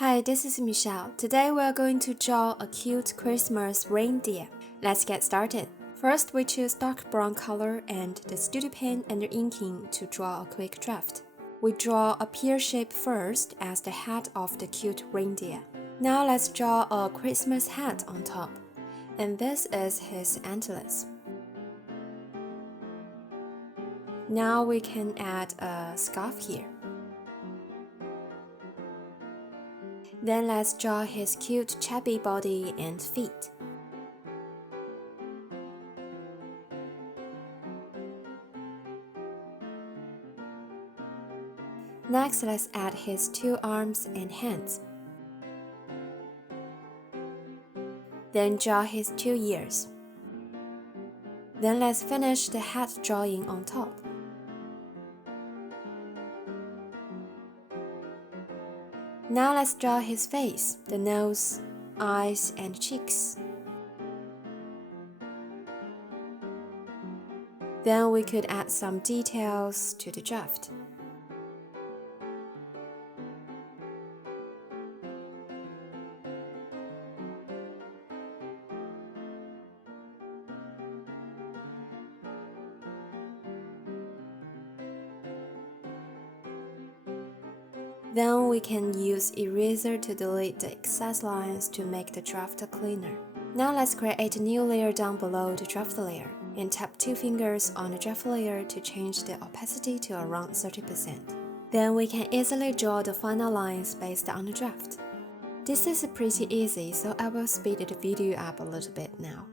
Hi, this is Michelle. Today we are going to draw a cute Christmas reindeer. Let's get started. First, we choose dark brown color and the studio pen and inking to draw a quick draft. We draw a pear shape first as the head of the cute reindeer. Now let's draw a Christmas hat on top. And this is his antlers. Now we can add a scarf here. Then let's draw his cute chubby body and feet. Next, let's add his two arms and hands. Then draw his two ears. Then let's finish the head drawing on top. Now let's draw his face, the nose, eyes, and cheeks. Then we could add some details to the draft. Then we can use eraser to delete the excess lines to make the draft cleaner. Now let's create a new layer down below the draft layer and tap two fingers on the draft layer to change the opacity to around 30%. Then we can easily draw the final lines based on the draft. This is pretty easy, so I will speed the video up a little bit now.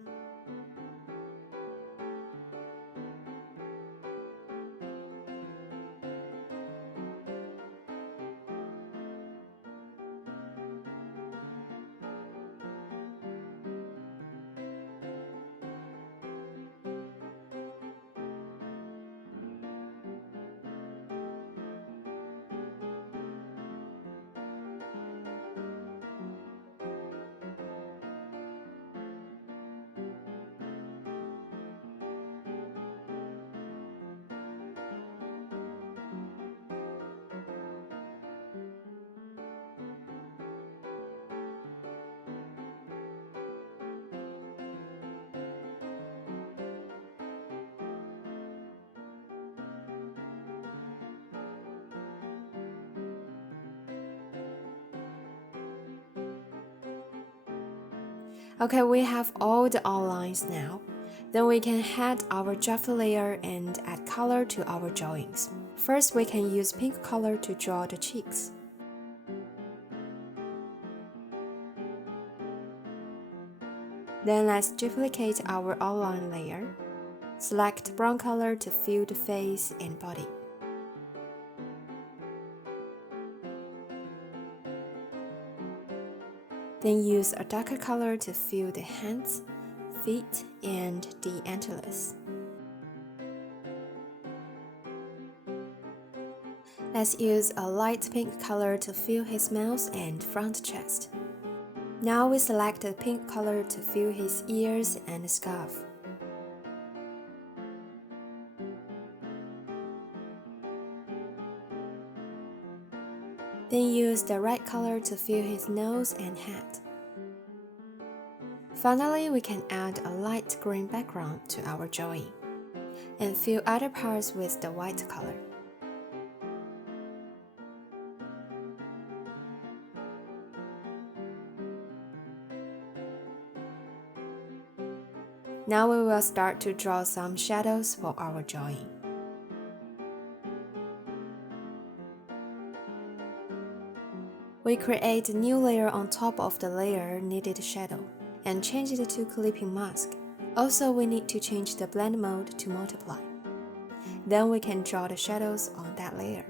Okay, we have all the outlines now. Then we can add our draft layer and add color to our drawings. First, we can use pink color to draw the cheeks. Then let's duplicate our outline layer. Select brown color to fill the face and body. Then use a darker color to fill the hands, feet, and the antlers. Let's use a light pink color to fill his mouth and front chest. Now we select the pink color to fill his ears and scarf. Then use the red color to fill his nose and head. Finally, we can add a light green background to our drawing and fill other parts with the white color. Now we will start to draw some shadows for our drawing. We create a new layer on top of the layer needed shadow and change it to clipping mask. Also, we need to change the blend mode to multiply. Then we can draw the shadows on that layer.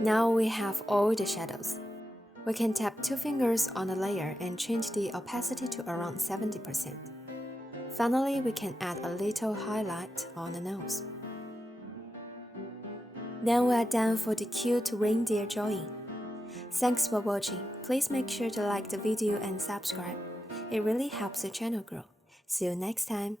Now we have all the shadows. We can tap 2 fingers on the layer and change the opacity to around 70%. Finally, we can add a little highlight on the nose. Then we are done for the cute reindeer drawing. Thanks for watching. Please make sure to like the video and subscribe. It really helps the channel grow. See you next time.